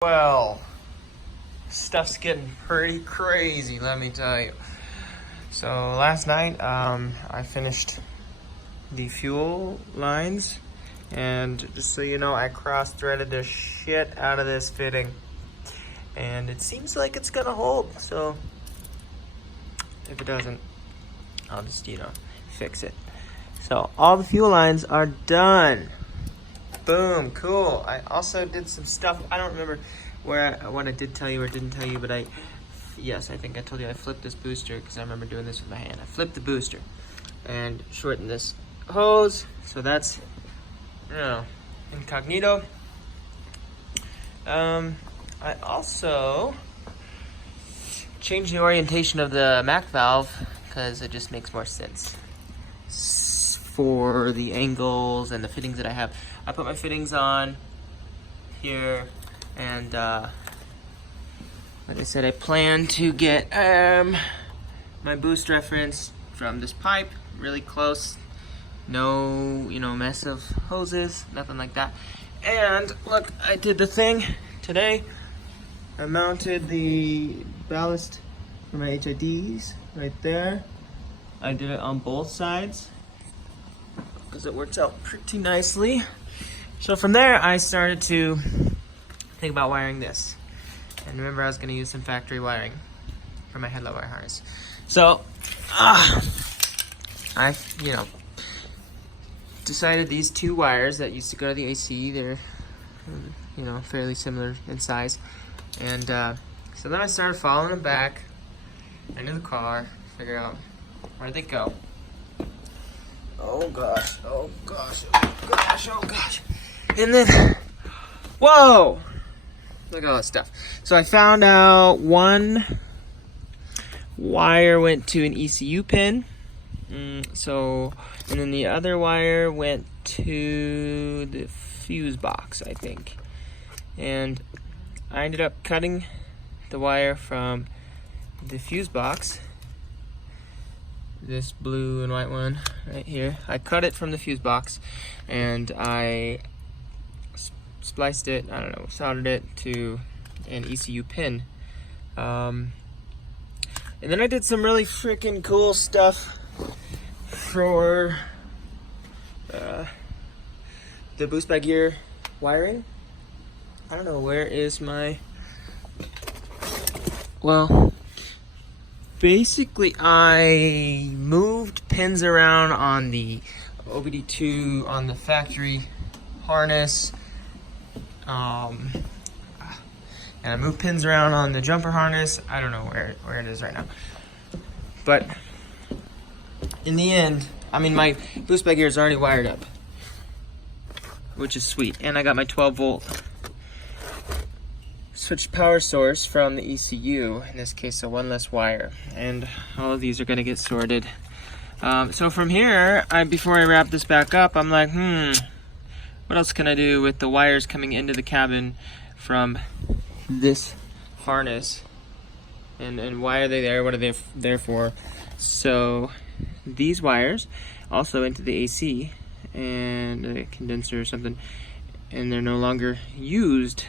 Well, stuff's getting pretty crazy, let me tell you. So last night, I finished the fuel lines, and just so you know, I cross-threaded the shit out of this fitting, and it seems like it's gonna hold. So if it doesn't, I'll just, fix it. So all the fuel lines are done. Boom, cool. I also did some stuff. I don't remember what I did tell you or didn't tell you, but yes, I think I told you I flipped this booster because I remember doing this with my hand. I flipped the booster and shortened this hose. So that's, incognito. I also changed the orientation of the MAC valve because it just makes more sense for the angles and the fittings that I have. I put my fittings on here, and like I said, I plan to get my boost reference from this pipe really close. No, mess of hoses, nothing like that. And look, I did the thing today. I mounted the ballast for my HIDs right there. I did it on both sides because it works out pretty nicely. So from there, I started to think about wiring this. And remember, I was going to use some factory wiring for my headlight wire harness. So, I, decided these two wires that used to go to the AC, they're, fairly similar in size. And so then I started following them back into the car, figure out where'd they go. Oh gosh, oh gosh, oh gosh, oh gosh. And then, whoa! Look at all that stuff. So I found out one wire went to an ECU pin. And then the other wire went to the fuse box, I think. And I ended up cutting the wire from the fuse box. This blue and white one right here. I cut it from the fuse box and I spliced it, soldered it to an ECU pin. And then I did some really freaking cool stuff for the boost by gear wiring. I don't know, where is my... Well, basically I moved pins around on the OBD2 on the factory harness. And I moved pins around on the jumper harness. I don't know where it is right now. But in the end, my boost by gear is already wired up, which is sweet. And I got my 12-volt switch power source from the ECU, in this case, so one less wire. And all of these are gonna get sorted. So from here, before I wrap this back up, I'm like, what else can I do with the wires coming into the cabin from this harness? And why are they there? What are they there for? So these wires also into the AC and a condenser or something, and they're no longer used.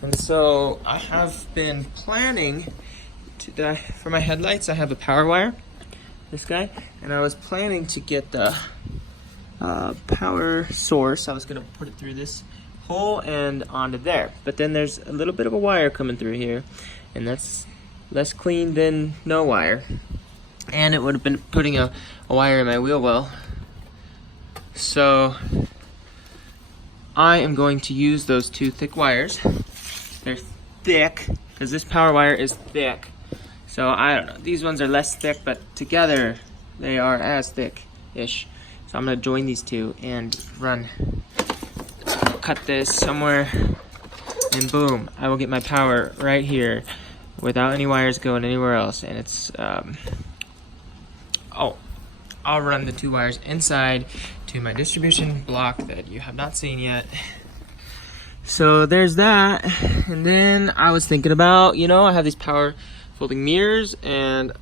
And so I have been planning for my headlights, I have a power wire, this guy, and I was planning to get the power source. I was gonna put it through this hole and onto there. But then there's a little bit of a wire coming through here, and that's less clean than no wire. And it would have been putting a wire in my wheel well. So I am going to use those two thick wires. They're thick, because this power wire is thick. So I don't know, these ones are less thick, but together they are as thick-ish. So I'm gonna join these two and cut this somewhere, and boom, I will get my power right here without any wires going anywhere else. And it's, I'll run the two wires inside to my distribution block that you have not seen yet. So there's that. And then I was thinking about, I have these power folding mirrors, and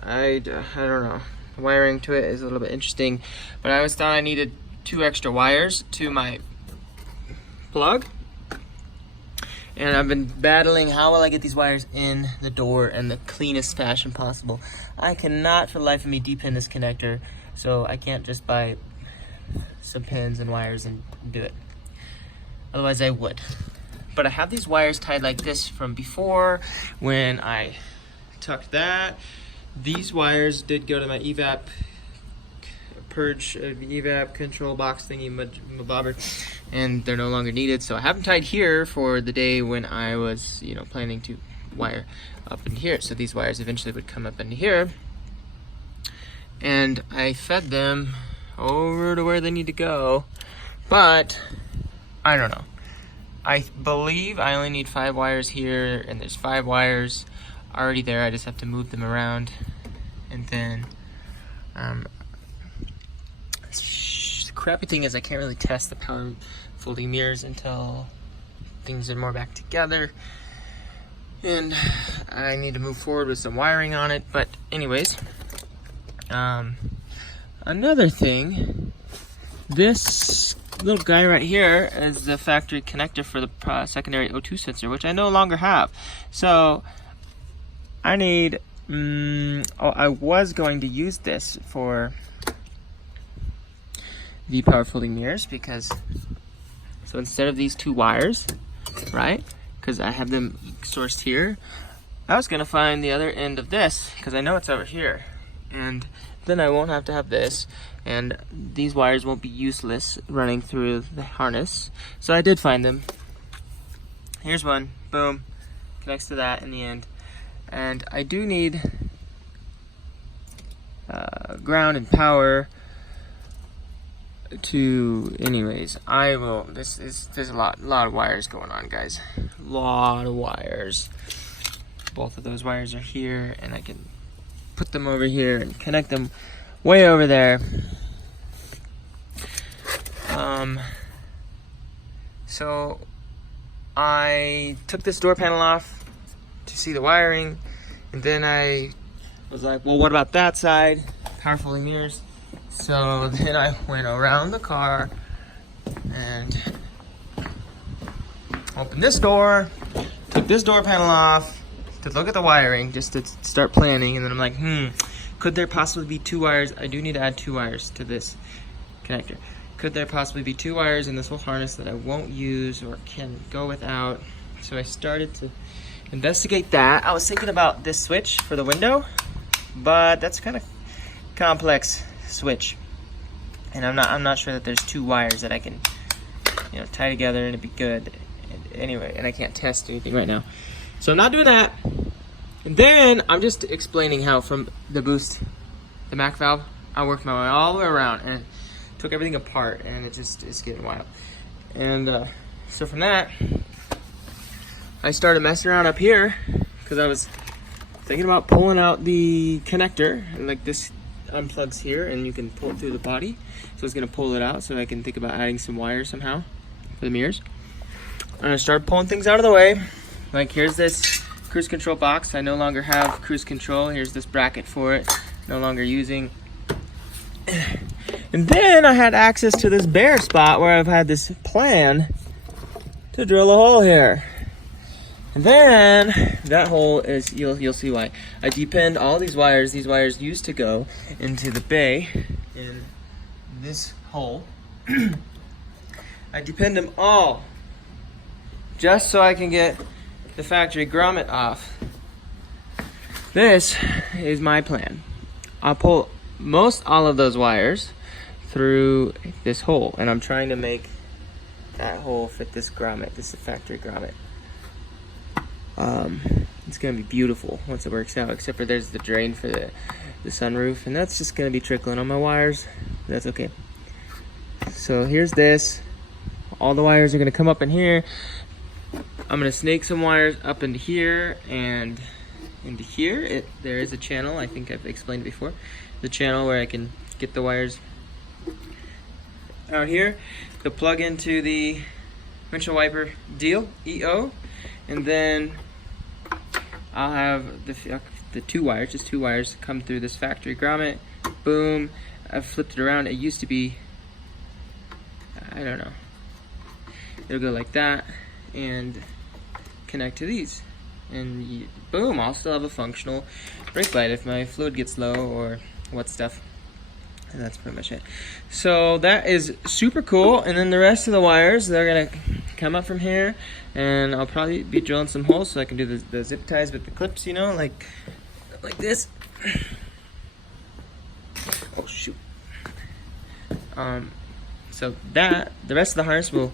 I don't know, wiring to it is a little bit interesting, but I always thought I needed 2 extra wires to my plug. And I've been battling, how will I get these wires in the door in the cleanest fashion possible. I cannot for the life of me depin this connector, so I can't just buy some pins and wires and do it. Otherwise I would. But I have these wires tied like this from before when I tucked that. These wires did go to my evap purge, evap control box thingy, bobber, and they're no longer needed. So I have them tied here for the day when I was, you know, planning to wire up in here. So these wires eventually would come up into here. And I fed them over to where they need to go, but I don't know. I believe I only need 5 wires here, and there's 5 wires already there. I just have to move them around, and then the crappy thing is I can't really test the power folding mirrors until things are more back together, and I need to move forward with some wiring on it. But anyways, another thing, this little guy right here is the factory connector for the secondary O2 sensor, which I no longer have. So I need, I was going to use this for the power folding mirrors, because, so instead of these 2 wires, right, because I have them sourced here, I was gonna find the other end of this, because I know it's over here, and then I won't have to have this, and these wires won't be useless running through the harness. So I did find them. Here's one, boom, connects to that in the end. And I do need ground and power to, anyways, I will, there's a lot of wires going on, guys. A lot of wires. Both of those wires are here, and I can put them over here and connect them way over there. So I took this door panel off to see the wiring, and then I was like, well, what about that side? Power folding mirrors. So then I went around the car and opened this door, took this door panel off to look at the wiring, just to start planning, and then I'm like, could there possibly be 2 wires? I do need to add 2 wires to this connector. Could there possibly be 2 wires in this whole harness that I won't use or can go without? So I started to investigate that. I was thinking about this switch for the window, but that's kind of complex switch, and I'm not sure that there's 2 wires that I can, you know, tie together and it'd be good. And anyway, and I can't test anything right now, so I'm not doing that. And then I'm just explaining how from the boost, the MAC valve, I worked my way all the way around and took everything apart, and it just is getting wild. And so from that, I started messing around up here because I was thinking about pulling out the connector, and like this unplugs here and you can pull it through the body. So I was gonna pull it out so I can think about adding some wires somehow for the mirrors. And I started pulling things out of the way. Like, here's this cruise control box. I no longer have cruise control. Here's this bracket for it, no longer using. And then I had access to this bare spot where I've had this plan to drill a hole here. And then that hole is, you'll see why. I depinned all these wires. These wires used to go into the bay in this hole. I depinned them all just so I can get the factory grommet off. This is my plan. I'll pull most all of those wires through this hole, and I'm trying to make that hole fit this grommet, this factory grommet. It's gonna be beautiful once it works out, except for there's the drain for the sunroof, and that's just gonna be trickling on my wires. That's okay. So here's this. All the wires are gonna come up in here. I'm gonna snake some wires up into here and into here. There is a channel, I think I've explained it before. The channel where I can get the wires out here to plug into the windshield wiper deal, EO, and then I'll have the 2 wires, just 2 wires, come through this factory grommet. Boom. I've flipped it around. It used to be, I don't know. It'll go like that, and connect to these. And boom, I'll still have a functional brake light if my fluid gets low or what stuff. And that's pretty much it. So that is super cool. And then the rest of the wires, they're gonna come up from here, and I'll probably be drilling some holes so I can do the zip ties with the clips, you know, like this. Oh shoot. So that the rest of the harness will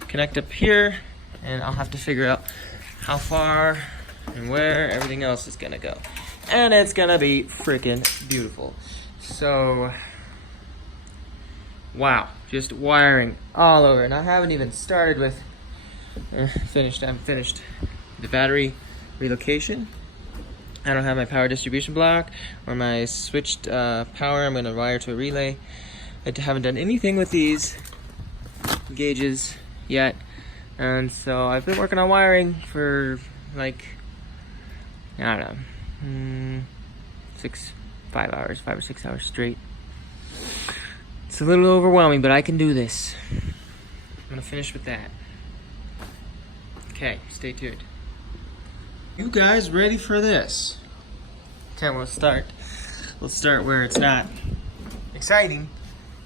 connect up here, and I'll have to figure out how far and where everything else is gonna go, and it's gonna be freaking beautiful. So wow, just wiring all over, and I haven't even started with I haven't finished the battery relocation. I don't have my power distribution block or my switched power. I'm gonna wire to a relay. I haven't done anything with these gauges yet, and so I've been working on wiring for like, I don't know, 5 or 6 hours straight. It's a little overwhelming, but I can do this. I'm gonna finish with that. Okay, stay tuned. You guys ready for this? Okay, we'll start. Let's start where it's not exciting,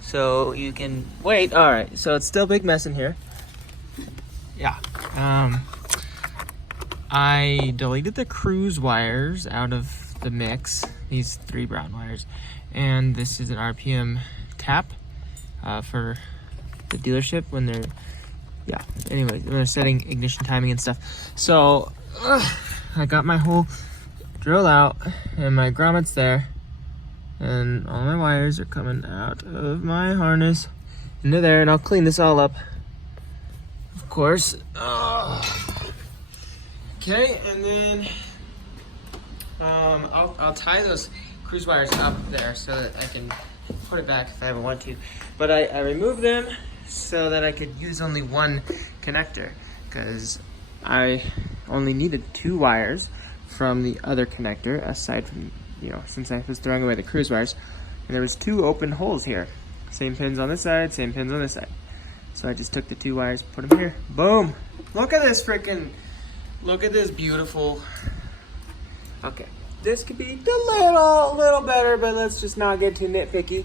so you can wait. All right, so it's still a big mess in here. Yeah. I deleted the cruise wires out of the mix. These 3 brown wires, and this is an RPM tap for the dealership when they're anyway, when they're setting ignition timing and stuff. So I got my whole drill out, and my grommets there, and all my wires are coming out of my harness into there, and I'll clean this all up, of course. Okay, and then I'll tie those cruise wires up there so that I can put it back if I ever want to. But I removed them so that I could use only one connector, because I only needed 2 wires from the other connector, aside from, you know, since I was throwing away the cruise wires. And there was 2 open holes here. Same pins on this side, same pins on this side. So I just took the 2 wires, put them here. Boom! Look at this look at this beautiful. Okay, this could be a little better, but let's just not get too nitpicky.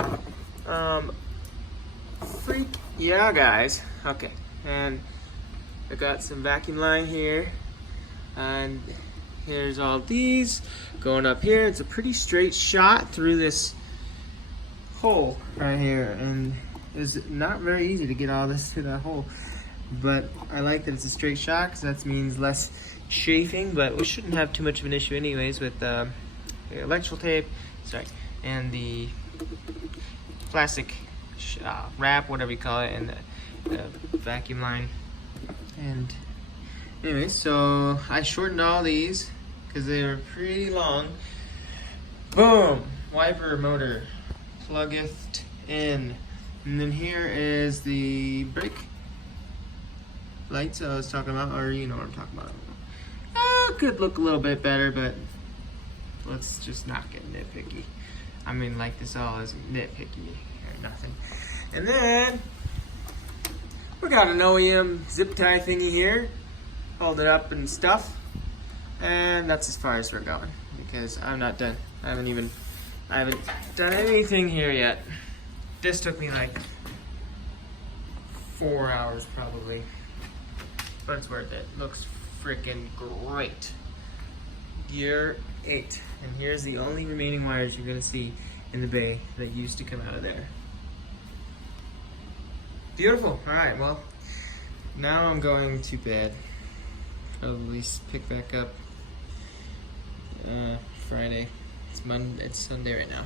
Freak yeah, guys. Okay, and I got some vacuum line here, and here's all these going up here. It's a pretty straight shot through this hole right here, and it's not very easy to get all this through that hole, but I like that it's a straight shot because that means less chafing, but we shouldn't have too much of an issue anyways with the electrical tape, and the plastic wrap, whatever you call it, and the vacuum line. And anyway, so I shortened all these because they were pretty long. Boom! Wiper motor pluggeth in. And then here is the brake lights I was talking about, or you know what I'm talking about. Could look a little bit better, but let's just not get nitpicky. I mean, like this all is nitpicky or nothing. And then we got an OEM zip tie thingy here, hold it up and stuff, and that's as far as we're going because I'm not done. I haven't done anything here yet. This took me like 4 hours probably, but it's worth it. Looks freaking great. Gear 8, and here's the only remaining wires you're gonna see in the bay that used to come out of there. Beautiful. All right, well, now I'm going to bed. Probably pick back up Friday. It's Sunday right now.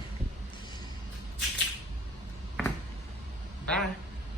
Bye.